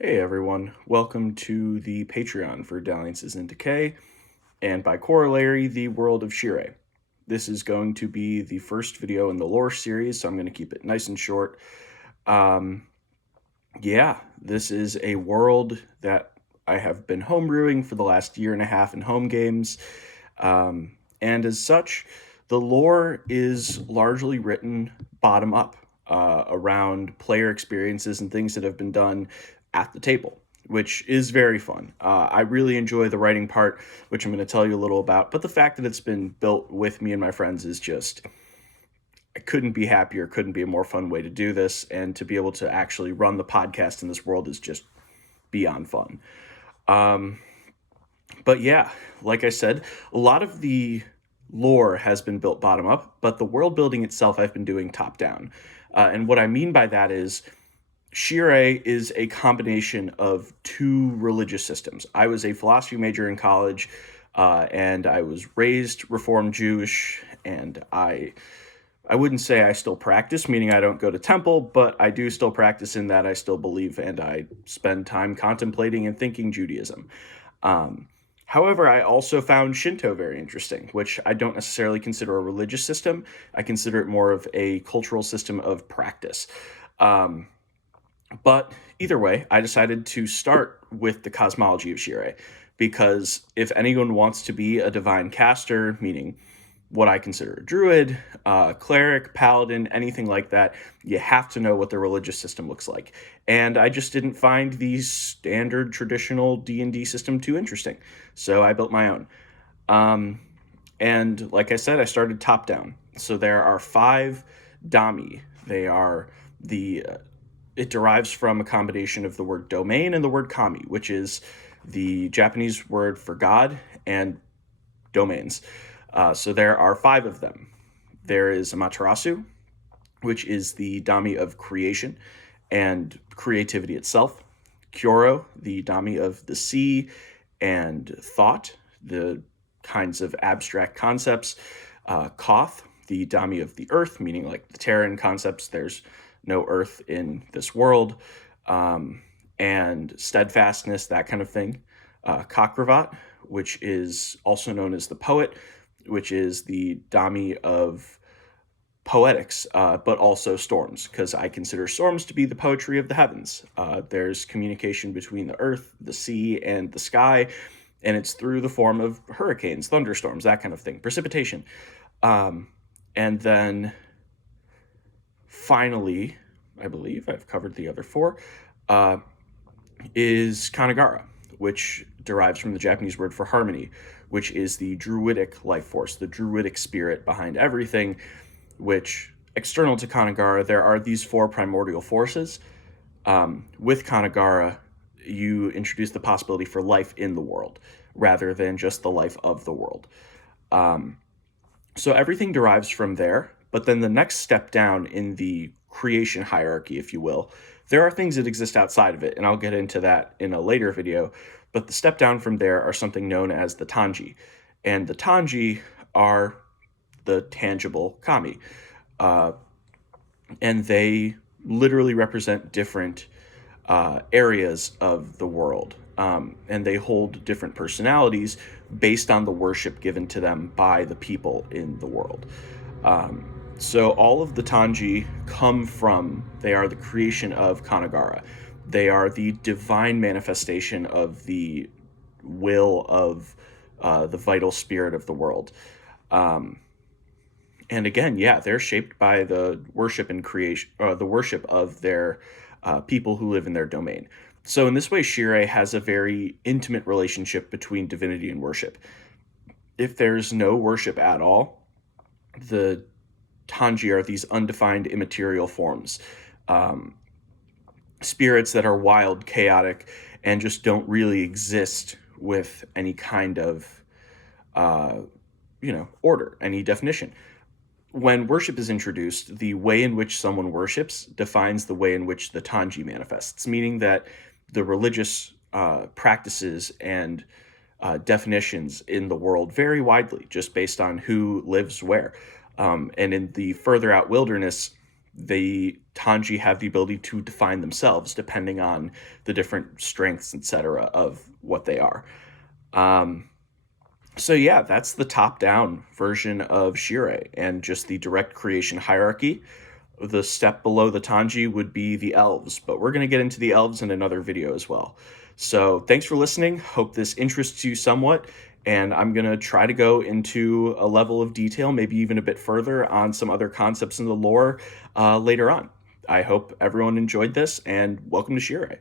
Hey everyone, welcome to the Patreon for Dalliances in Decay, and by corollary, the World of Shirei. This is going to be the first video in the lore series, so I'm going to keep it nice and short. This is a world that I have been homebrewing for the last year and a half in home games, and as such, the lore is largely written bottom up around player experiences and things that have been done at the table, which is very fun. I really enjoy the writing part, which I'm going to tell you a little about, but the fact that it's been built with me and my friends is just, I couldn't be happier, couldn't be a more fun way to do this, and to be able to actually run the podcast in this world is just beyond fun. But yeah, like I said, a lot of the lore has been built bottom up, but the world building itself I've been doing top down. And what I mean by that is Shirei is a combination of two religious systems. I was a philosophy major in college, and I was raised Reformed Jewish, and I wouldn't say I still practice, meaning I don't go to temple, but I do still practice in that I still believe and I spend time contemplating and thinking Judaism. However, I also found Shinto very interesting, which I don't necessarily consider a religious system. I consider it more of a cultural system of practice. But either way, I decided to start with the Cosmology of Shirei, because if anyone wants to be a divine caster, meaning what I consider a druid, cleric, paladin, anything like that, you have to know what the religious system looks like. And I just didn't find the standard traditional D&D system too interesting, so I built my own. And like I said, I started top down. So there are 5 Dami. They are it derives from a combination of the word domain and the word kami, which is the Japanese word for God and domains. So there are 5 of them. There is Amaterasu, which is the Dami of creation and creativity itself. Kyoro, the Dami of the sea and thought, the kinds of abstract concepts. Koth, the Dami of the earth, meaning like the Terran concepts, there's no earth in this world. And steadfastness, that kind of thing. Kakravat, which is also known as the poet, which is the Dami of poetics, but also storms, because I consider storms to be the poetry of the heavens. There's communication between the earth, the sea, and the sky, and it's through the form of hurricanes, thunderstorms, that kind of thing, precipitation. And then finally, I believe I've covered the other 4, is Kanagara, which derives from the Japanese word for harmony, which is the druidic life force, the druidic spirit behind everything, which, external to Kanagara, there are these 4 primordial forces. With Kanagara, you introduce the possibility for life in the world, rather than just the life of the world. So everything derives from there, but then the next step down in the creation hierarchy, if you will, there are things that exist outside of it, and I'll get into that in a later video, but the step down from there are something known as the Tanji, and the Tanji are the tangible kami, and they literally represent different areas of the world, and they hold different personalities based on the worship given to them by the people in the world. So all of the Tanji they are the creation of Kanagara. They are the divine manifestation of the will of the vital spirit of the world. And again, yeah, they're shaped by the worship and creation, the worship of their people who live in their domain. So in this way, Shirei has a very intimate relationship between divinity and worship. If there's no worship at all, the Tanji are these undefined immaterial forms, spirits that are wild, chaotic, and just don't really exist with any kind of, order, any definition. When worship is introduced, the way in which someone worships defines the way in which the Tanji manifests, meaning that the religious practices and definitions in the world vary widely just based on who lives where. And in the further out wilderness, the Tanji have the ability to define themselves depending on the different strengths, etc., of what they are. So yeah, that's the top-down version of Shirei and just the direct creation hierarchy. The step below the Tanji would be the elves, but we're going to get into the elves in another video as well. So thanks for listening. Hope this interests you somewhat, and I'm going to try to go into a level of detail, maybe even a bit further, on some other concepts in the lore later on. I hope everyone enjoyed this, and welcome to Shirei.